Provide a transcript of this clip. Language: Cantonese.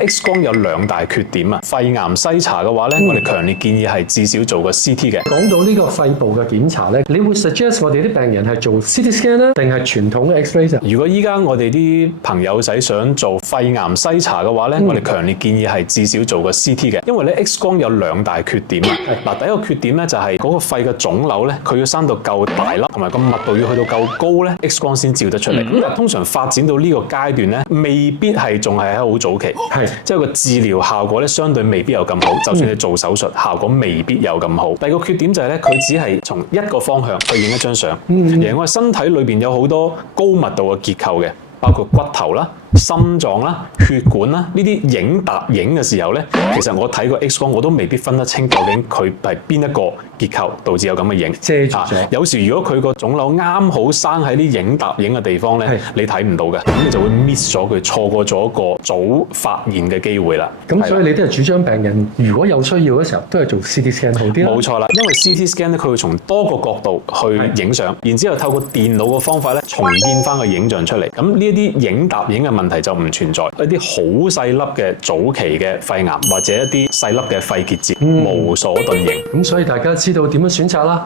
X 光有兩大缺點啊，肺癌篩查嘅話咧，我哋強烈建議係至少做個 CT 嘅。講到呢個肺部嘅檢查咧，你會 suggest 我哋啲病人係做 CT scan 咧，定係傳統嘅 X-ray？如果依家我哋啲朋友仔想做肺癌篩查嘅話咧，我哋強烈建議係至少做個 CT 嘅，因為咧 X 光有兩大缺點啊。嗱，第一個缺點咧就係嗰個肺嘅腫瘤咧，佢要生到夠大粒，同埋個密度要去到夠高咧，X 光先照得出嚟。咁但係通常發展到呢個階段咧，未必係仲係喺好早期，即係個治療效果咧相對未必有咁好。就算你做手術，效果未必有咁好。第二個缺點就係咧，佢只係從一個方向去影一張相，而我哋身體裏邊有好多高密度嘅結構嘅，包括骨頭啦、心臟啦、血管啦，呢啲影搭影嘅時候咧，其實我睇個 X 光我都未必分得清究竟佢係邊一個結構導致有咁嘅影遮住咗。有時如果佢個腫瘤啱好生喺啲影搭影嘅地方咧，你睇唔到嘅，咁你就會 miss 咗佢，錯過咗一個早發現嘅機會啦。咁所以你都係主張病人如果有需要嘅時候，都係做 CT scan 好啲啦。冇錯啦，因為 CT scan 咧，佢會從多個角度去影相，然之後透過電腦嘅方法咧，重建翻個影像出嚟。咁呢一啲影搭影嘅問題就唔存在，一啲好細粒嘅早期嘅肺癌或者一啲細粒嘅肺結節，無所遁形。咁所以大家知道點樣選擇啦。